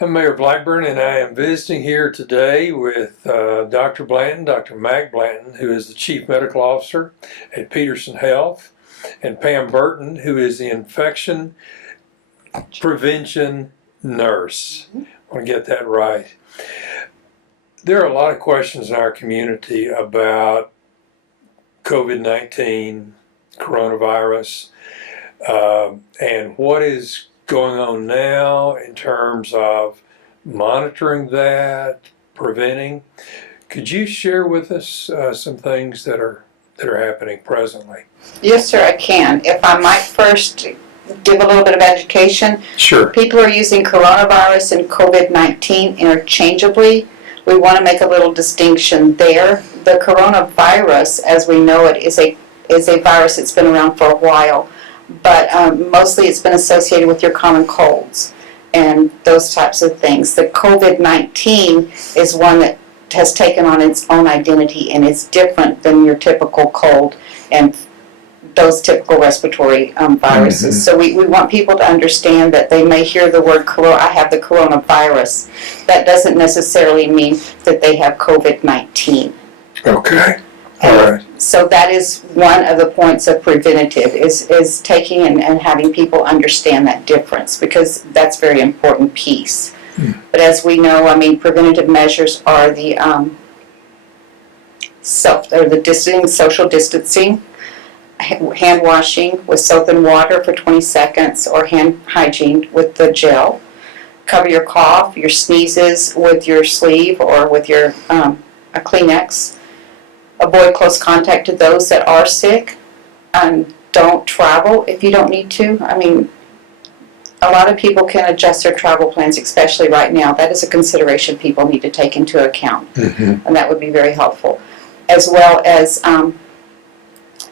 I'm Mayor Blackburn, and I am visiting here today with Dr. Blanton, Dr. Mack Blanton, who is the Chief Medical Officer at Peterson Health, and Pam Burton, who is the Infection Prevention Nurse. I want to get that right. There are a lot of questions in our community about COVID-19, coronavirus, and what is going on now in terms of monitoring that, preventing. Could you share with us some things that are happening presently? Yes, sir, I can. If I might first give a little bit of education. Sure. People are using coronavirus and COVID-19 interchangeably. We want to make a little distinction there. The coronavirus, as we know it, is a virus that's been around for a while, but mostly it's been associated with your common colds and those types of things. The COVID-19 is one that has taken on its own identity and is different than your typical cold and those typical respiratory viruses. So we want people to understand that they may hear the word I have the coronavirus. That doesn't necessarily mean that they have COVID-19. Okay. All right. So that is one of the points of preventative, is taking and having people understand that difference, because that's a very important piece. But as we know, preventative measures are the social distancing, hand washing with soap and water for 20 seconds, or hand hygiene with the gel. Cover your cough, your sneezes with your sleeve or with your a Kleenex. Avoid close contact to those that are sick, and don't travel if you don't need to. A lot of people can adjust their travel plans, especially right now. That is a consideration people need to take into account, and that would be very helpful. As well as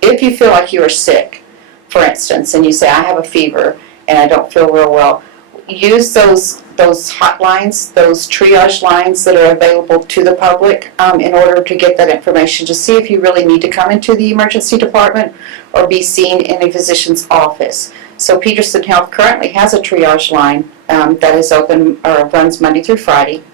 if you feel like you are sick, for instance, and you say, I have a fever and I don't feel real well, use those hotlines, those triage lines that are available to the public in order to get that information, to see if you really need to come into the emergency department or be seen in a physician's office. So Peterson Health currently has a triage line that is open or runs Monday through Friday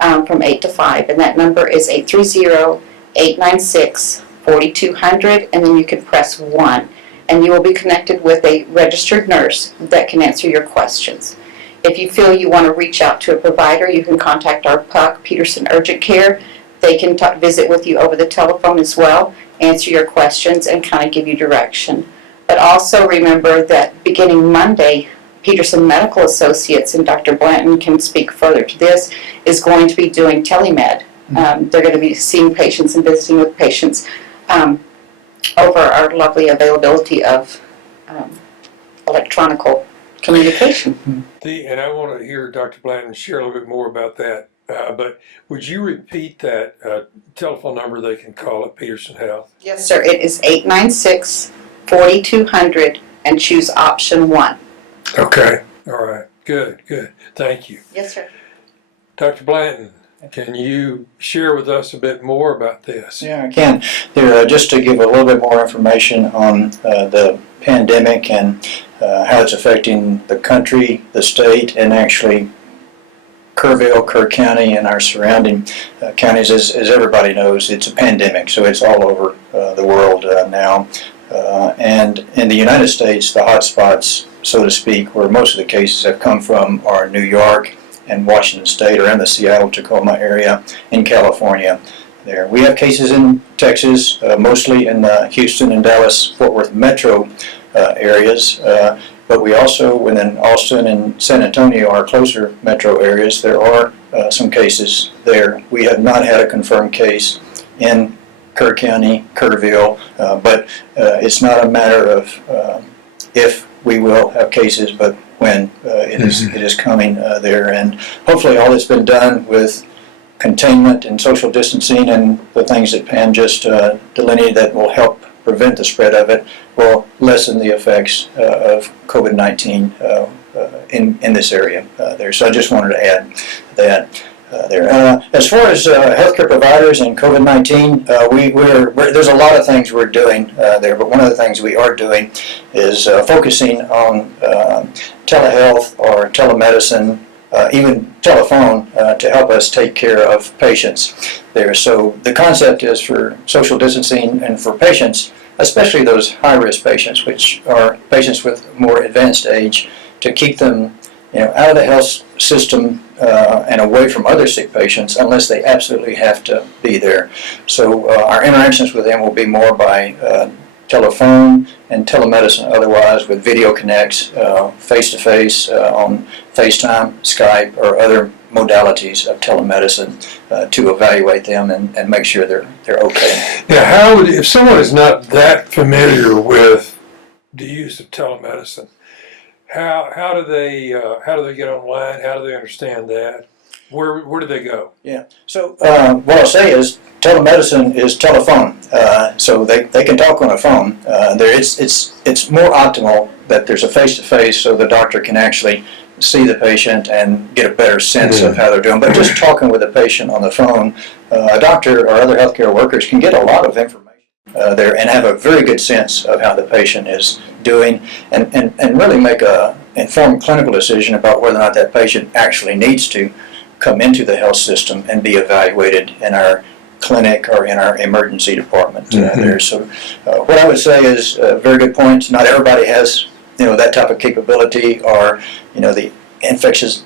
from 8 to 5, and that number is 830-896-4200, and then you can press 1, and you will be connected with a registered nurse that can answer your questions. If you feel you want to reach out to a provider, you can contact our PUC, Peterson Urgent Care. They can visit with you over the telephone as well, answer your questions, and kind of give you direction. But also remember that beginning Monday, Peterson Medical Associates, and Dr. Blanton can speak further to this, is going to be doing telemed. They're going to be seeing patients and visiting with patients over our lovely availability of electronic communication. And I want to hear Dr. Blanton share a little bit more about that. But would you repeat that telephone number they can call at Peterson Health? Yes, sir. It is 896-4200, and choose option 1. Okay. All right. Good. Thank you. Yes, sir. Dr. Blanton, can you share with us a bit more about this? Yeah, I can. Just to give a little bit more information on the pandemic and how it's affecting the country, the state, and actually Kerrville, Kerr County, and our surrounding counties. As everybody knows, it's a pandemic, so it's all over the world now. And in the United States, the hot spots, so to speak, where most of the cases have come from, are New York and Washington State, or in the Seattle-Tacoma area, in California. There, we have cases in Texas, mostly in the Houston and Dallas-Fort Worth metro areas, but we also, within Austin and San Antonio, our closer metro areas, there are some cases there. We have not had a confirmed case in Kerr County, Kerrville, but it's not a matter of if we will have cases, but when it is coming there. And hopefully all that's been done with containment and social distancing and the things that Pam just delineated that will help prevent the spread of it will lessen the effects of COVID-19 in this area there. So I just wanted to add that there. As far as healthcare providers and COVID-19, there's a lot of things we're doing there, but one of the things we are doing is focusing on telehealth or telemedicine even telephone to help us take care of patients there. So the concept is for social distancing and for patients, especially those high-risk patients, which are patients with more advanced age, to keep them out of the health system and away from other sick patients unless they absolutely have to be there. So our interactions with them will be more by telephone and telemedicine, otherwise with video connects, face-to-face on FaceTime, Skype, or other modalities of telemedicine to evaluate them and make sure they're okay. Now, if someone is not that familiar with the use of telemedicine, how do they get online? How do they understand that? Where do they go? Yeah. So what I'll say is telemedicine is telephone. So they can talk on a phone. It's more optimal that there's a face-to-face so the doctor can actually see the patient and get a better sense of how they're doing. But just talking with a patient on the phone, a doctor or other healthcare workers can get a lot of information there and have a very good sense of how the patient is doing and really make a informed clinical decision about whether or not that patient actually needs to come into the health system and be evaluated in our clinic or in our emergency department there. So what I would say is a very good point. Not everybody has that type of capability or the infectious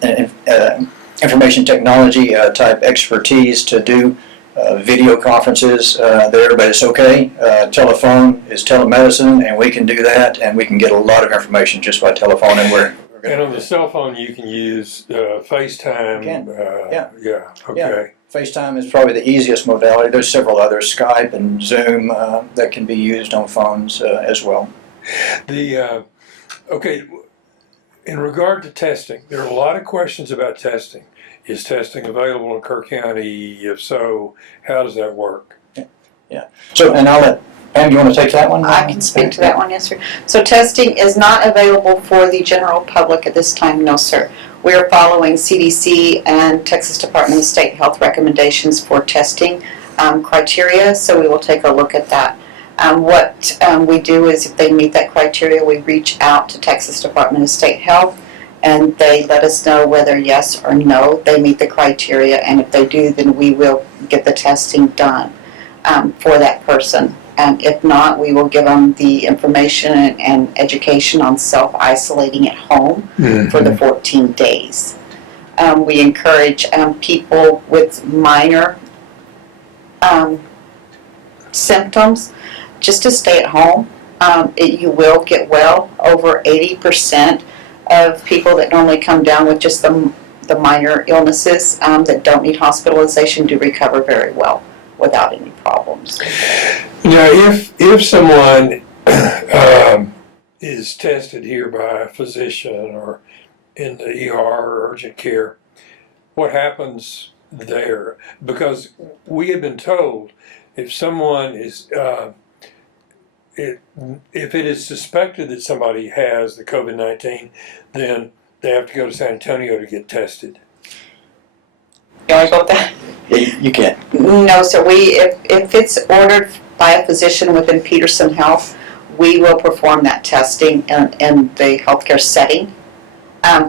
information technology type expertise to do video conferences there, but it's okay. Telephone is telemedicine, and we can do that, and we can get a lot of information just by telephone. And on the cell phone, you can use FaceTime. Yeah. Okay. Yeah. FaceTime is probably the easiest modality. There's several others, Skype and Zoom, that can be used on phones as well. Okay, in regard to testing, there are a lot of questions about testing. Is testing available in Kerr County? If so, how does that work? Yeah. So, and I'll let Pam, you want to take that one? I can speak to that one, yes, sir. So testing is not available for the general public at this time, no, sir. We are following CDC and Texas Department of State Health recommendations for testing criteria, so we will take a look at that. What we do is if they meet that criteria, we reach out to Texas Department of State Health and they let us know whether yes or no they meet the criteria, and if they do, then we will get the testing done for that person. If not, we will give them the information and education on self-isolating at home for the 14 days. We encourage people with minor symptoms just to stay at home. You will get well. Over 80% of people that normally come down with just the minor illnesses that don't need hospitalization do recover very well without any problems. Now, if someone is tested here by a physician or in the ER or urgent care, what happens there? Because we have been told if someone is, if it is suspected that somebody has the COVID-19, then they have to go to San Antonio to get tested. You want to go with that? Yeah, you can. No, so if it's ordered by a physician within Peterson Health, we will perform that testing in the healthcare setting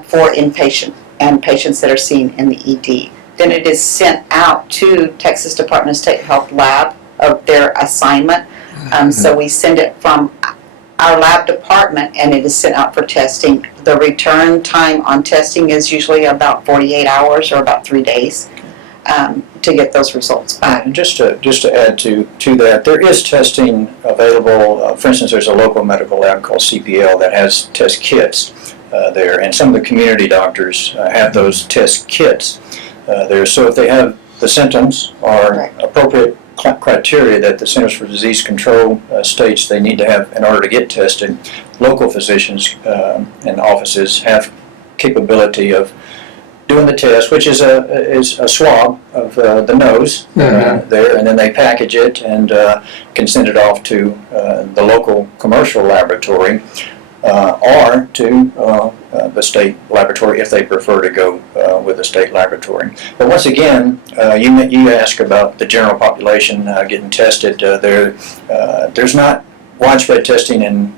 for inpatient and patients that are seen in the ED. Then it is sent out to Texas Department of State Health lab of their assignment. So we send it from our lab department and it is sent out for testing. The return time on testing is usually about 48 hours or about 3 days to get those results back. And just to add to that, there is testing available. For instance, there's a local medical lab called CPL that has test kits there, and some of the community doctors have those test kits there. So if they have the symptoms or appropriate criteria that the Centers for Disease Control states they need to have in order to get tested, local physicians and offices have capability of doing the test, which is a swab of the nose there, and then they package it and can send it off to the local commercial laboratory or to the state laboratory if they prefer to go with the state laboratory. But once again, you ask about the general population getting tested. There's not widespread testing in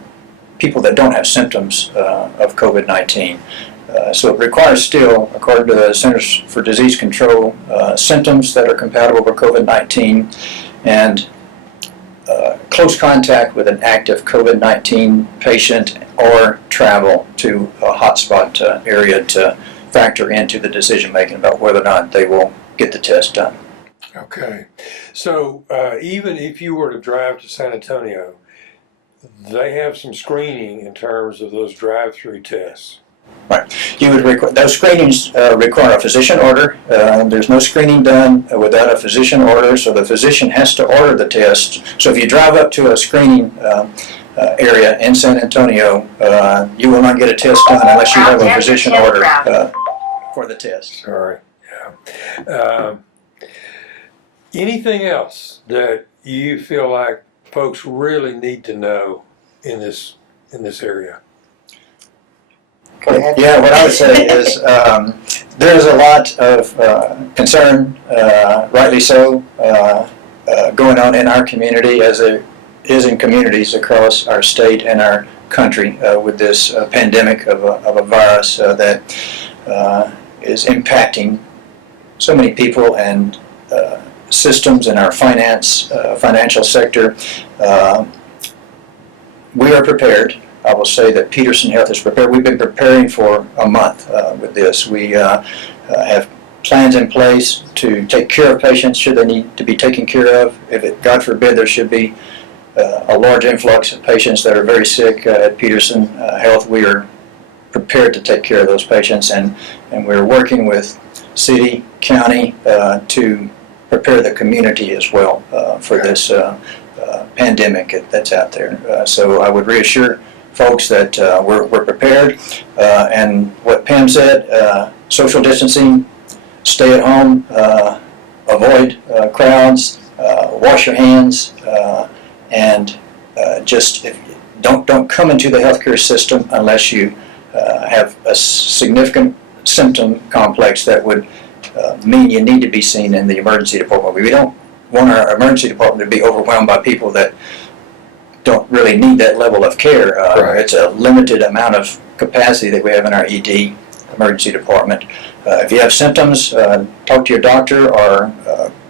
people that don't have symptoms of COVID-19. So it requires still, according to the Centers for Disease Control, symptoms that are compatible with COVID-19 and close contact with an active COVID-19 patient or travel to a hotspot area to factor into the decision making about whether or not they will get the test done. Okay. So even if you were to drive to San Antonio, they have some screening in terms of those drive-through tests. Right. You would those screenings require a physician order. There's no screening done without a physician order, so the physician has to order the test. So if you drive up to a screening area in San Antonio, you will not get a test done unless you have a physician order for the test. All right. Yeah. Anything else that you feel like folks really need to know in this area? Go ahead. Yeah, what I would say is there's a lot of concern, rightly so, going on in our community as it is in communities across our state and our country with this pandemic of a virus that is impacting so many people and systems in our financial sector. We are prepared. I will say that Peterson Health is prepared. We've been preparing for a month with this. We have plans in place to take care of patients should they need to be taken care of. If it, God forbid, there should be a large influx of patients that are very sick at Peterson Health, we are prepared to take care of those patients, and we're working with city, county to prepare the community as well for this pandemic that's out there. So I would reassure folks that we're prepared, and what Pam said, social distancing, stay at home, avoid crowds, wash your hands, and just don't come into the healthcare system unless you have a significant symptom complex that would mean you need to be seen in the emergency department. We don't want our emergency department to be overwhelmed by people that don't really need that level of care. Right. It's a limited amount of capacity that we have in our ED emergency department. If you have symptoms, talk to your doctor or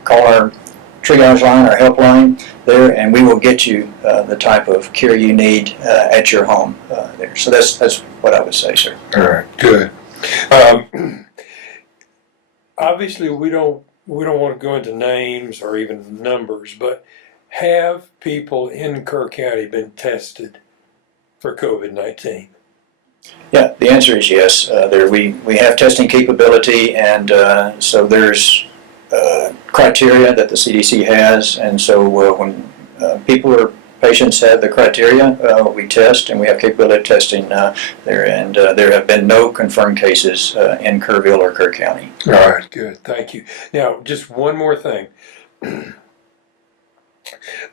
call our triage line, our helpline there, and we will get you the type of care you need at your home there. So that's what I would say, sir. All right, good. Obviously, we don't want to go into names or even numbers, but have people in Kerr County been tested for COVID-19? Yeah, the answer is yes. We have testing capability, and so there's criteria that the CDC has, and so when patients have the criteria, we test, and we have capability of testing there, and there have been no confirmed cases in Kerrville or Kerr County. All right, good, thank you. Now, just one more thing.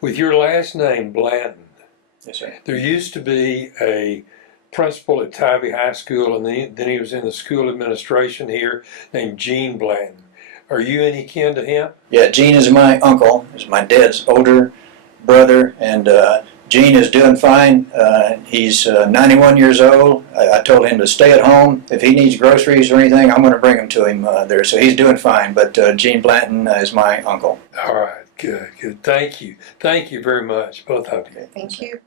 With your last name, Blanton, Yes, sir. there used to be a principal at Tybee High School, and then he was in the school administration here, named Gene Blanton. Are you any kin to him? Yeah, Gene is my uncle. He's my dad's older brother, and Gene is doing fine. He's 91 years old. I told him to stay at home. If he needs groceries or anything, I'm going to bring them to him there. So he's doing fine, but Gene Blanton is my uncle. All right, good. Thank you very much, both of you. Thank you.